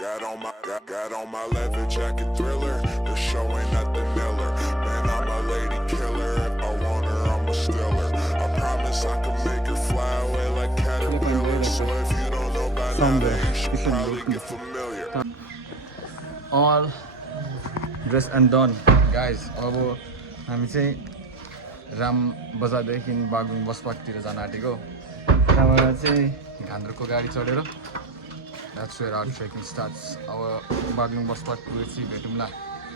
got on my leather jacket Thriller. The show ain't nothing Miller. Man, I'm a lady killer. If I want her, I'm a stealer. I promise I can make her fly away like caterpillar. So if you don't know by now, then you should probably get familiar. All dressed and done, guys. अब हामी चाहिँ राम बजारदेखि बागलुङ बस पार्कतिर जान आँटेको। त्यहाँबाट चाहिँ घान्द्रुकको गाडी चढेर that's where our trekking starts. अब बागलुङ बस पार्क पुगेपछि भेटौँला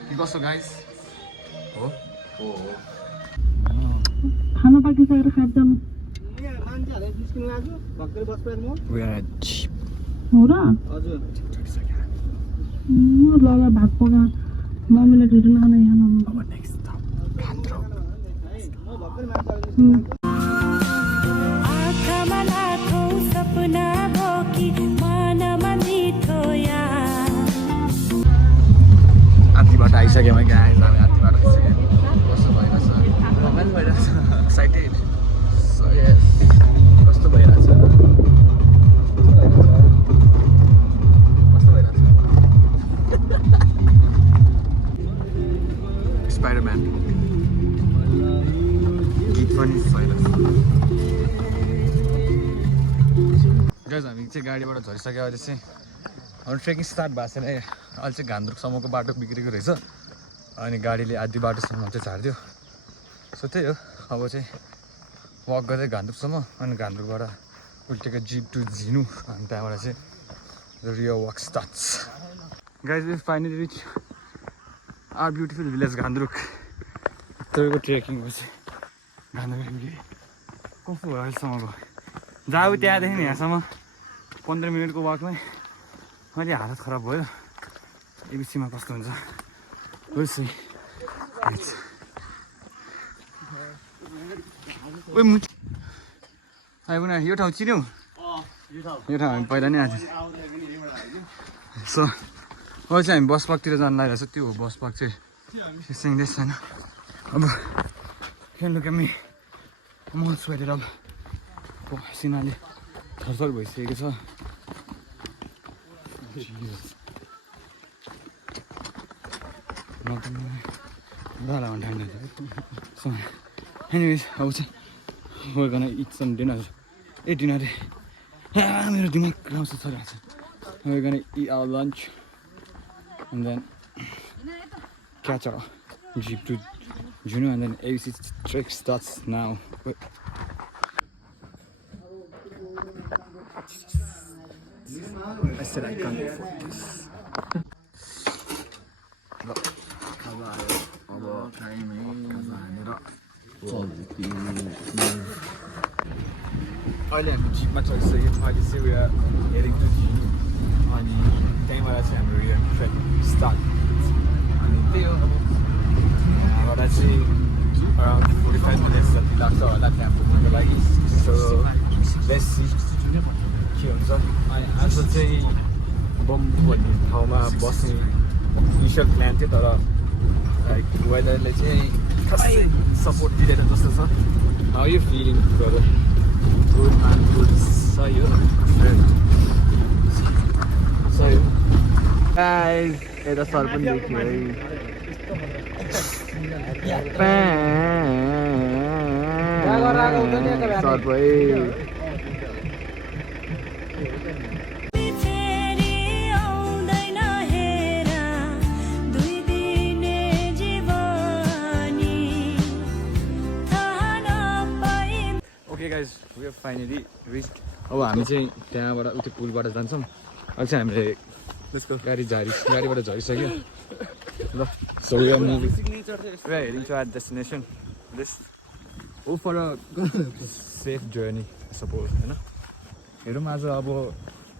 के कसो गाइस हो हो हो खाना पार्टी सकेर खान्छौँ we are at cheap हो र हजुर ल भात पका मम्मीले ढिलो खाना यहाँ अब नेक्स्ट स्टप घान्द्रुक आधीबाट आइसक्यौँ है गाइस हामी आधीबाट आइसक्यौँ कस्तो भइरहेछ रमाइलो भइरहेछ एक्साइटेड सो यस कस्तो भइरहेछ स्पाइडरम्यान गीत पनि भइरहेछ गाइस हामी चाहिँ गाडीबाट झरिसक्यो अहिले चाहिँ हाम्रो ट्रेकिङ स्टार्ट भएको छैन है अहिले चाहिँ घान्द्रुकसम्मको बाटो बिग्रेको रहेछ अनि गाडीले आधी बाटोसम्म चाहिँ झारिदियो सो त्यही हो अब चाहिँ वक गर्दै घान्द्रुकसम्म अनि घान्द्रुकबाट उल्टेको जिप टु झिनु अनि त्यहाँबाट चाहिँ the real work starts guys we finally reach our beautiful village Ghandruk तपाईँको ट्रेकिङको चाहिँ घान्द्रुक कस्तो भयो अहिलेसम्मको जाऊ त्यहाँदेखि यहाँसम्म 15 मिनटको वकमै मैले हालत खराब भयो एबिसीमा कस्तो हुन्छ आइपुग्न यो ठाउँ चिन्यौ यो ठाउँ हामी पहिला नै आएको सो अब चाहिँ हामी बस पार्कतिर जानु लागिरहेको छ त्यो हो बस पार्क चाहिँ सिङ्दै छैन अब क्यान लुक एट मी म स्वेटेड अब पसिनाले थरथर भइसकेको छ So, anyways, I was we're gonna eat some dinner. Dinner. We're gonna eat our lunch and then catch our jeep to Juneau and then ABC trek starts now. Wait. I said I can't focus. अहिले हामी जिपमा चढिसक्यौँ अहिले चाहिँ we are heading to झिनु अनि त्यहीँबाट चाहिँ हाम्रो यो trek start अनि त्यही हो अब यहाँबाट चाहिँ अराउन्ड 45 मिनट्स जति लाग्छ होला त्यहाँ पुग्नुको लागि सो लेट्स सी के हुन्छ अनि आज चाहिँ बम्बु भन्ने ठाउँमा बस्ने इनिसियल प्लान थियो तर लाइक वेदरले चाहिँ खासै सपोर्ट दिँदैन जस्तो छ how you feeling brother good man good सही हो सही हो गाइस यता सर पनि देखियो है सर भाइ guys, we have finally reached. अब हामी चाहिँ त्यहाँबाट उतै पुलबाट जान्छौँ अहिले चाहिँ हामीले गाडीबाट झरिसक्यो ल so we are moving we are heading to our destination this hope for a safe journey I suppose हैन हेरौँ आज अब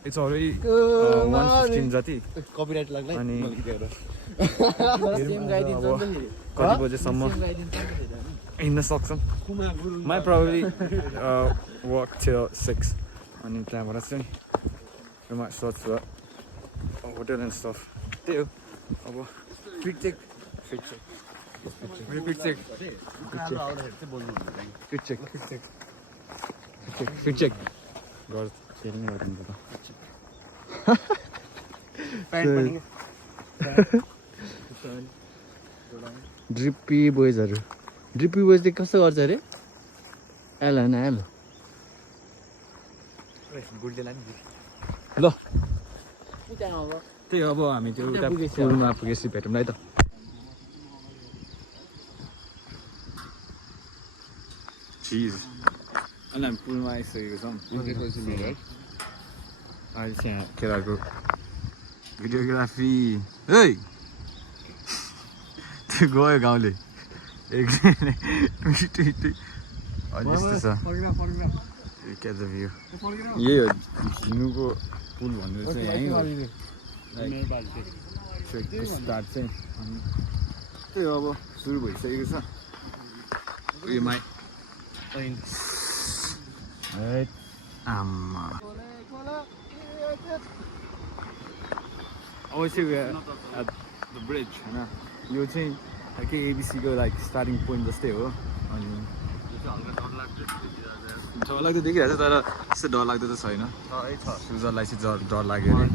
it's already 1:15 जति कपिराइट लाग्ला अनि कति बजेसम्म हिँड्न सक्छौँ my probably walk till 6 अनि त्यहाँबाट चाहिँ we might search for hotel and stuff त्यही हो अब fit check गर ड्रिप्पी बोइजहरू ड्रिप्पी बोइजले कस्तो गर्छ अरे एल होइन एल ल त्यही अब हामी त्यो उता पुलमा पुगेपछि भेटौँ है त चिज अनि हामी पुलमा आइसकेको छौँ अहिले चाहिँ यहाँ केटाहरूको भिडियोग्राफी है त्यो गयो गाउँले एक यस्तो छ क्याच द भ्यू यही हो झिनुको पुल भन्नु चाहिँ यहीँ हो स्टार्ट चाहिँ त्यही हो अब सुरु भइसकेको छ उयोमा आमा अवश्य ब्रिज होइन यो चाहिँ के एबिसीको लाइक स्टार्टिङ पोइन्ट जस्तै हो अनि डरलाग्दो देखिरहेको छ तर त्यस्तो डरलाग्दो त छैन सुजरलाई चाहिँ डर लाग्यो अरे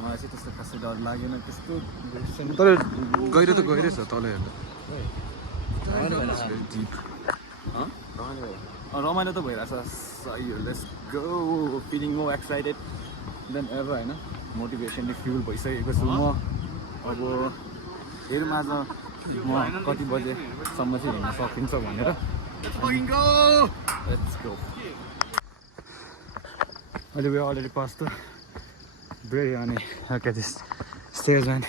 मलाई चाहिँ त्यस्तो खासै डर लागेन त्यस्तो तर गहिरो त गहिरो छ तल हेर्दा डिप रमाइलो त भइरहेछ सही हो लेट्स गो फिलिङ मो एक्साइटेड देन एभर होइन मोटिभेसनले फ्युल भइसकेको छु म अब हेरौँ आज म कति बजेसम्म चाहिँ हिँड्न सकिन्छ भनेर लेट्स गो अहिले वे अलरेडी पास त very funny. Look at this stairs, man.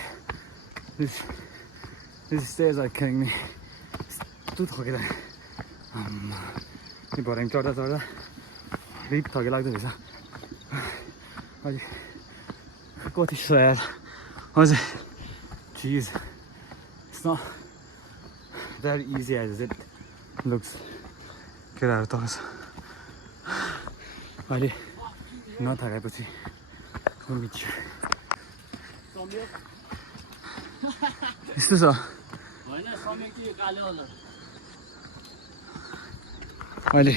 These stairs are killing me. Too थकेर यो भर्याङ चढ्दा चढ्दा रिप थके लाग्दो रहेछ अलि कति छ यार हजुर jeez it's not that easy as it looks केटाहरू तल छ अहिले नथकाएपछि यस्तो छ अहिले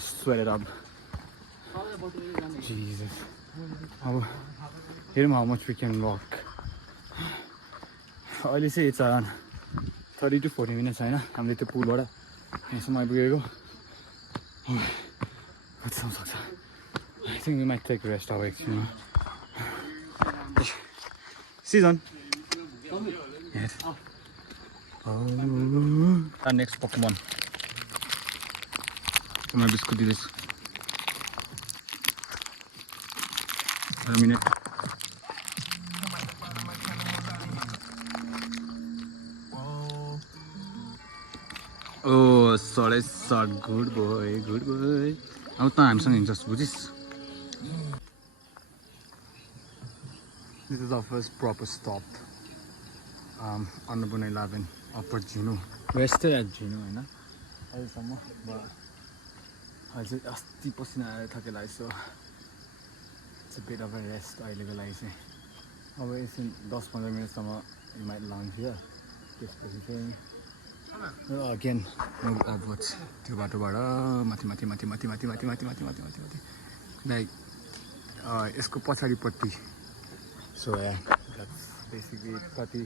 sweated up Jesus अब हेरौँ how much we can walk अहिले चाहिँ it's around 30 to 40 minutes होइन हामीले त्यो पुलबाट यहाँसम्म आइपुगेको कतिसम्म सक्छ I think we might take a rest our actually. Season. Yes. Our next Pokemon. Come on, biscuit this. A minute. Oh, sorry, sorry. Good boy, good boy. How time something just Buddhist. This is our first proper stop on the Bune 11 upper Jinu. We're still at Jinu, होइन अहिलेसम्म अहिले चाहिँ अस्ति पसिना आएर थकेलाई so it's a bit of a rest अहिलेको लागि चाहिँ अब एकछिन 10-15 मिनटसम्म you might lounge here त्यसपछि चाहिँ again move upwards त्यो बाटोबाट माथि माथि माथि माथि माथि माथि माथि माथि माथि माथि माथि लाइक यसको पछाडिपट्टि So yeah, that's basically कति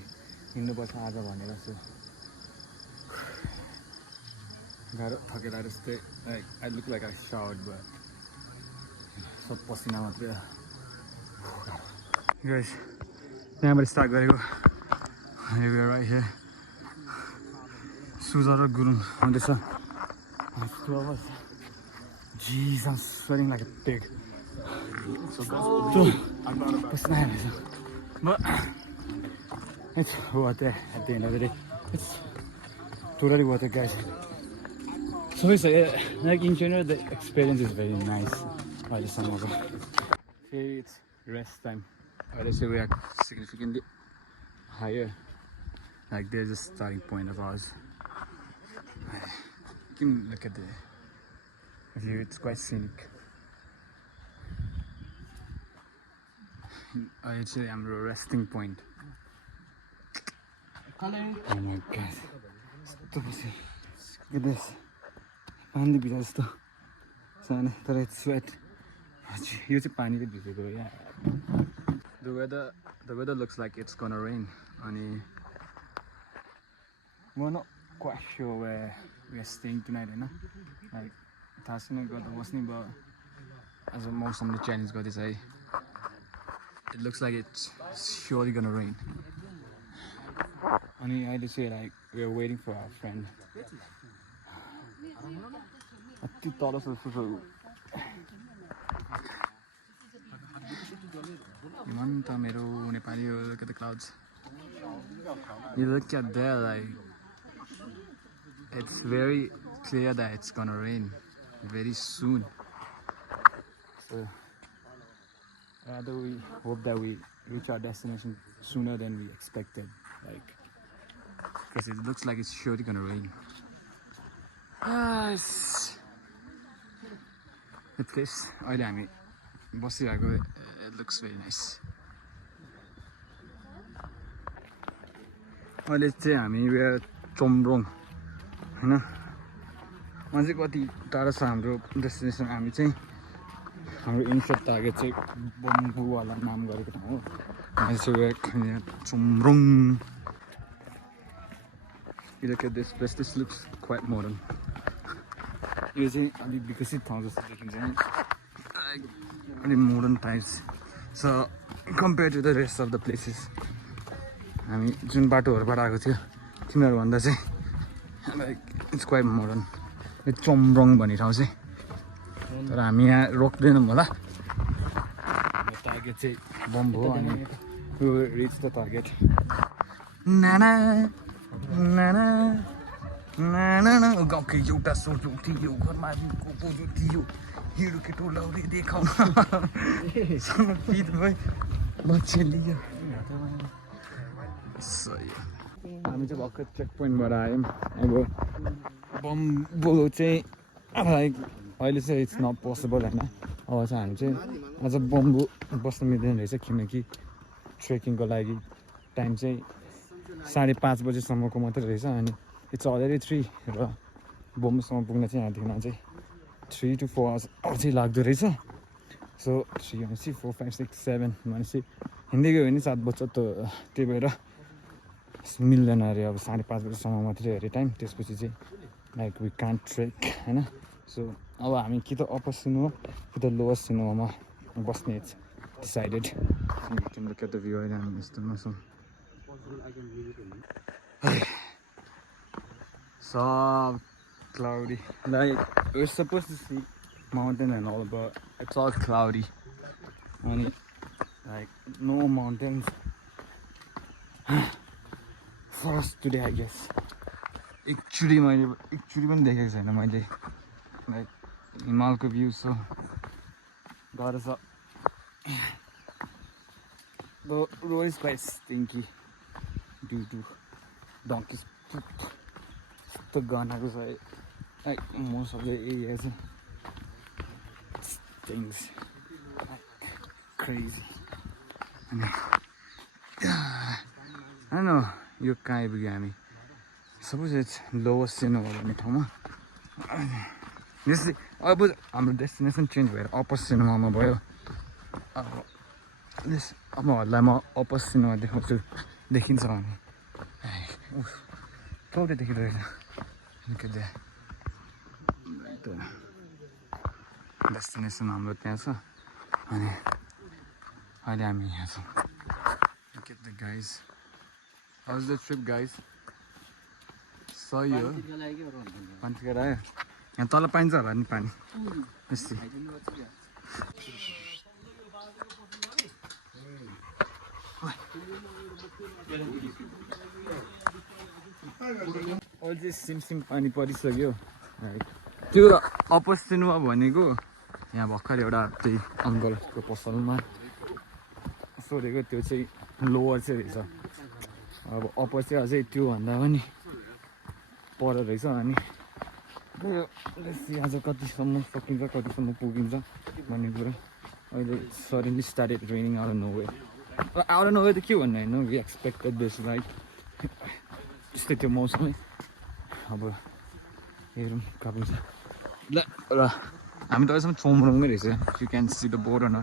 हिँड्नुपर्छ आज भनेर छु गाह्रो थकेर जस्तै like I look like I showered but सब पसिना मात्रै guys यहाँबाट स्टार्ट गरेको we are right here सुजा र गुरुङ आउँदैछ Jeez, I'm sweating like a pig. But it's worth it at the end of the day. It's totally worth it, guys. So it's like in general, the experience is very nice. I just okay, it's rest time. I say we are significantly higher. Like there's a starting point of ours. You can look at the view, it's quite scenic. I'd say I'm a resting point. Oh my god. Look at this. And the beast. So it's sweat. यो चाहिँ पानीले भिजेको हो यहाँ the weather looks like it's gonna rain अनि we're not quite sure where we are staying tonight हैन like थाहा छैन गर्दा बस्ने भयो आज मौसमले चेन्ज गर्दैछ है it looks like it's surely gonna rain अनि अहिले चाहिँ like we are waiting for our friend अति तल छ Man, Tamero, Nepali, look at the clouds. You look at there, like it's very clear that it's gonna rain very soon. So rather we hope that we reach our destination sooner than we expected. Like, because it looks like it's surely gonna rain. The place, it looks very nice. अहिले चाहिँ हामी चोम्ब्रोङ हैन यहाँ चाहिँ कति टाढो छ हाम्रो डेस्टिनेसन हामी चाहिँ हाम्रो इनिसियल टार्गेट चाहिँ बम्बुवाला नाम गरेको ठाउँ हो हामी चाहिँ चोम्ब्रोङ You look at this place, this looks quite modern. यो चाहिँ अलिक विकसित ठाउँ जस्तो देखिन्छ नि अलि modern types. So compared to the rest of the places हामी जुन बाटोहरुबाट आएको थियो तिनीहरु भन्दा चाहिँ like it's quite modern. यो चोम्ब्रोङ भन्ने ठाउँ चाहिँ तर हामी यहाँ रोक्दैनौँ होला टार्गेट चाहिँ बम्बु हो अनि we will reach the target. नाना नाना नाना गाउँकै एउटा सोचो थियो घरमा को बोजू थियो हिँडो केटो लौरे देखाउन समर्पित भए बच्चे लियो हामी चाहिँ भर्खर चेक पोइन्टबाट आयौँ अब बम्बु चाहिँ अहिले चाहिँ इट्स नट पोसिबल होइन अब चाहिँ हामी चाहिँ अझ बम्बु बस्नु मिल्दैन रहेछ किनकि ट्रेकिङको लागि टाइम चाहिँ 5:30 बजेसम्मको मात्रै रहेछ अनि इट्स अलरेडी 3 र बम्बुसम्म पुग्न चाहिँ यहाँदेखि चाहिँ 3 to 4 hours अझै लाग्दो रहेछ सो 3 भनेपछि 4 5 6 7 भनेपछि हिँड्दै गयो भने 7 बज्छ त त्यही भएर मिल्दैन अरे अब 5:30 बजेसम्म मात्रै अरे टाइम त्यसपछि चाहिँ लाइक वी कान्ट ट्रेक हैन सो अब हामी कि त अप्पर सिनुवा कि त लोवर सिनुवामा बस्ने it's decided can look at the view right now Mr. Muslim so cloudy like we're supposed to see mountain and all but it's all cloudy and like no mountains for us today I guess एकचोटी पनि देखेको छैन मैले like हिमालको view so गाह्रो छ The road is quite stinky due to donkeys poop. The Ghana goes like most of the areas stinks like crazy. I don't know. You can't be me. Suppose it's lowest in the town. This is our destination change where opposite cinema boy. This अब हल्लाई म opposite cinema देखाउँछु देखिन्छ भने कौटे देखिरहेछ निकै destination हाम्रो त्यहाँ छ अनि अहिले हामी यहाँ छौँ Look at the guys. How's the trip guys? सही हो पानी टिकेर आयो यहाँ तल पाइन्छ होला नि पानी बेसी अझै सिमसिम पानी परिसक्यो त्यो अपोजिट सिनेमा भनेको यहाँ भर्खर एउटा त्यही अङ्कलको पसलमा सोधेको त्यो चाहिँ लोवर चाहिँ रहेछ अब अपोजिट चाहिँ अझै त्योभन्दा पनि पर रहेछ अनि आज कतिसम्म सकिन्छ कतिसम्म पुगिन्छ भन्ने कुरा अहिले suddenly started raining out of nowhere त के भन्नु होइन वी एक्सपेक्टेड दिस लाइक त्यस्तै त्यो मौसमै अब हेरौँ कहाँ पुग्छ ल हामी त अहिलेसम्म चोमरोङमै रहेछ you can see the board न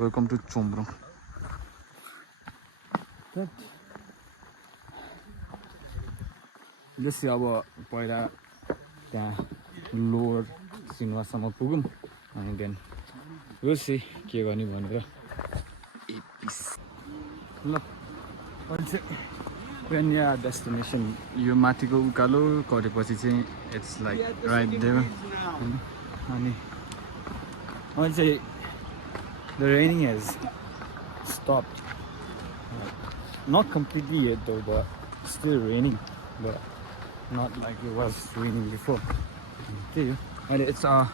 वेलकम टु चोमरोङ जस्तै अब पहिला त्यहाँ लोवर सिनेमासम्म पुगौँ अनि देन रोसी के गर्ने भनेर ल अहिले चाहिँ when you are destination यो माथिको उकालो गरेपछि चाहिँ इट्स लाइक राइट देयर अनि अहिले चाहिँ the raining has stopped not completely yet though but still raining but not like it was raining before and it's our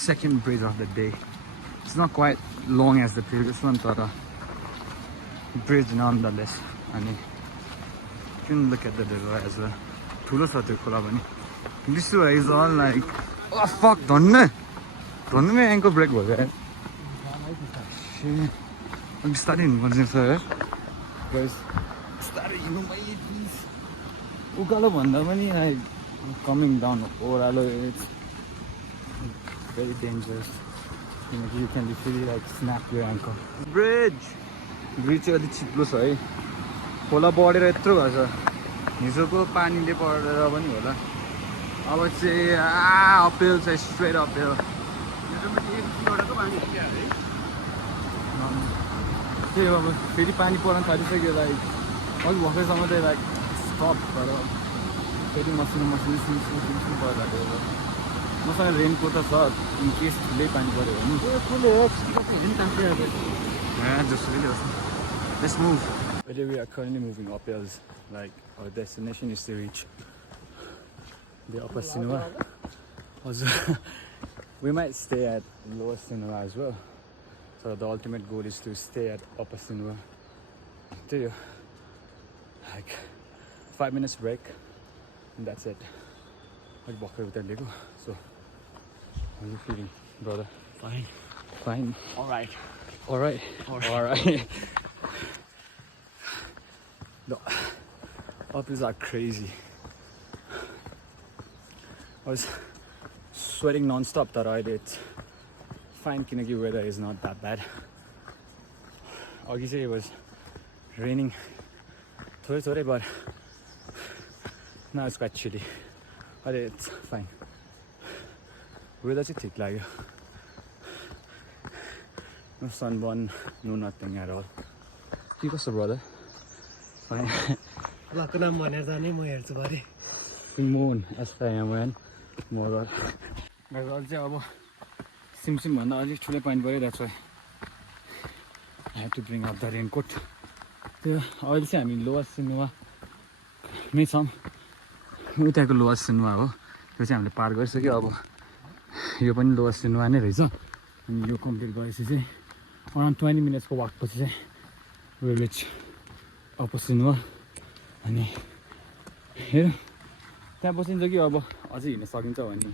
second bridge of the day it's not quite long as the previous one but bridge nonetheless and you can look at the river as well ठुलो छ त्यो खोला पनि this way is all like oh fuck धन्ने my ankle break भयो यार I'm starting to sir guys started please ukalo bhanda pani like coming down oralo it's very dangerous you can literally like snap your ankle bridge अलि चिप्लो छ है खोला बढेर यत्रो भएको छ हिजोको पानीले परेर पनि होला अब चाहिँ अपहिल छ स्ट्रेट अपहिल त्यही अब फेरि पानी पर्न थालिसक्यो लाइक अघि भर्खरसम्म चाहिँ लाइक स्टप भएर फेरि मसिनो परिरहेको मसँग रेनकोट त छ इन केस ठुलै पानी पऱ्यो भने जसरी होस् let's move but we are currently moving uphill like our destination is to reach the upper Sinua also we might stay at lower Sinua as well so the ultimate goal is to stay at upper Sinua till like 5 minutes break and that's it I'll walk over there so how are you feeling brother fine all right the uphills are crazy I was sweating non-stop that I did fine kinaki weather is not that bad it was raining thore but now it's quite chilly but it's fine weather चाहिँ ठीक लाग्यो no sunburn no nothing at all के कस्तो brother fine ल त नाम भनेर जाने म हेर्छु भरे Moon as I am when more guys अहिले चाहिँ अब सिमसिम भन्दा अलिक ठुलै पानी पऱ्यो that's why I have to bring up the raincoat त्यो अहिले चाहिँ हामी लोवर सिनुवा मै छौँ उताको लोवर सिनुवा हो त्यो चाहिँ हामीले पार गरिसक्यो अब यो पनि लोवर सिनुवा नै रहेछ अनि यो कम्प्लिट गरेपछि चाहिँ around 20 minutes को walk पछि चाहिँ we reach upper Sinua अनि हेर त्यहाँ बसिन्छ कि अब अझै हिँड्न सकिन्छ भने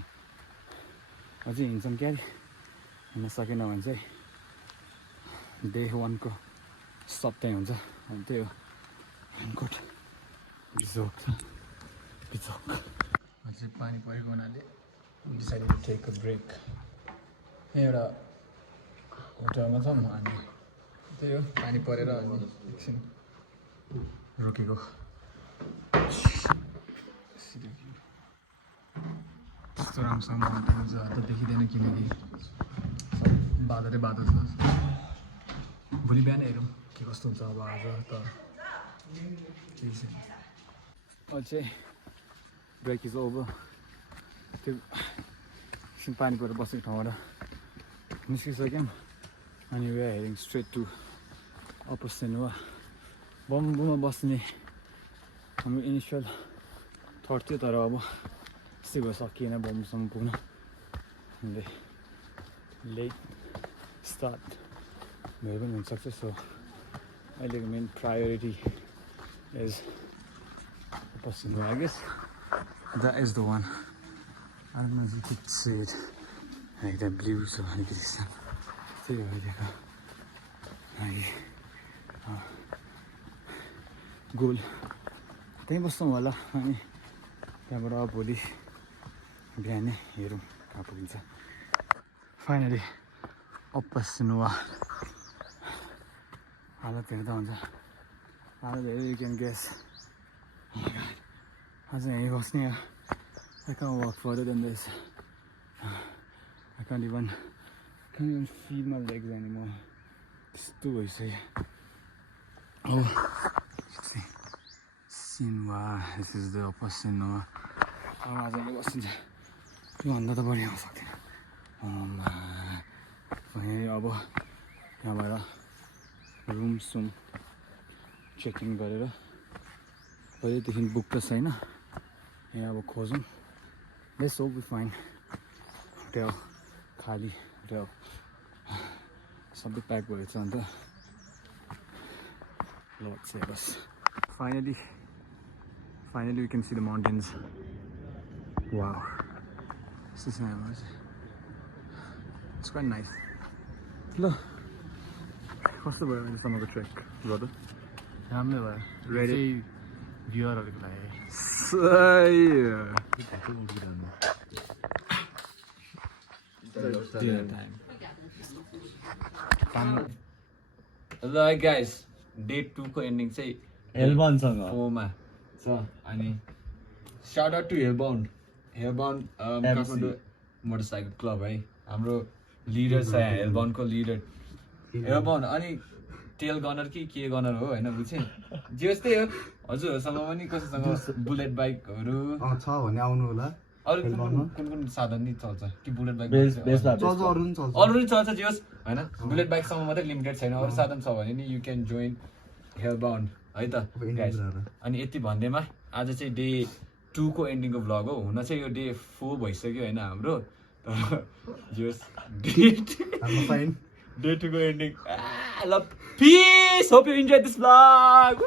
अझै हिँड्छौँ क्या हिँड्न सकेन भने चाहिँ डे 1 को स्टप त्यही हुन्छ अनि त्यही हो रेनकोट बिजोक अझै पानी परेको हुनाले decided to take a break एउटा होटलमा छौँ अनि त्यही हो पानी परेर अनि एकछिन रोकेको त्यस्तो राम्रोसँग मोटरको जग्गा त देखिँदैन किनकि बादलै बादल छ भोलि बिहान हेरौँ के कस्तो हुन्छ अब आज त केही छैन अहिले चाहिँ ब्रेक इज ओभर त्यो एकछिन पानी परेर बसेको ठाउँबाट निस्किसक्यौँ अनि we are heading straight to upper Sinuwa बम्बुमा बस्ने हाम्रो इनिसियल थट थियो तर अब त्यस्तै भयो सकिएन बम्बुसम्म पुग्न हामीले लेट स्टार्ट भए पनि हुनसक्छ सो अहिलेको main priority is upper Sinuwa I guess that is the one I don't know if you could see it like that blue so अलिकति त्यही भइदिएको अनि गोल त्यहीँ बस्छौँ होला अनि त्यहाँबाट भोलि बिहानै हेरौँ कहाँ पुगिन्छ फाइनली अपसिनुवा हालत हेर्दा हुन्छ हालत हेर्दा यु क्यान गेस आज यहीँ बस्ने I can't walk further than this. I can't even feel my legs anymore. It's too easy. Oh, see, Sinwa. This is the upper Sinwa. Oh, आज यहीँ बसिन्छ योभन्दा त बढी आउन सक्दैन अब यहाँबाट रुम चेकिङ गरेर पहिल्यैदेखि बुक त छैन यहाँ अब खोजौँ Let's hope we find hotel खाली hotel सबै प्याक भएछ अन्त Lord save us. Finally we can see the mountains. Wow. This is nice. It's quite nice. Look. What's the word in some of the trek, brother? राम्रै भयो Ready? भ्युअरहरूको लागि Hello guys, day 2 को ending चाहिँ एल्बनसँग 4 मा छ अनि shout out to Hellbound Kathmandu motorcycle club है हाम्रो लिडर छ यहाँ Hellbound को लिडर Hellbound अनि टेल गनर कि के गनर हो हैन बुझे जे जस्तै हो हजुरहरुसँग पनि कसैसँग बुलेट बाइकहरु छ भने आउनु होला अरु कुन साधन नि चल्छ कि बुलेट बाइक चल्छ अरु नि चल्छ अरु नि चल्छ जे होस् हैन बुलेट बाइक सम्म मात्रै लिमिटेड छैन अरु साधन छ भने नि यु क्यान जोइन Hellbound है त गाइस अनि यति भन्दैमा आज चाहिँ डे 2 को एन्डिङको भ्लग हो हुन चाहिँ यो डे 4 भइसक्यो हैन हाम्रो तर जे होस् डे 2 को एन्डिङ ल peace hope you enjoyed this vlog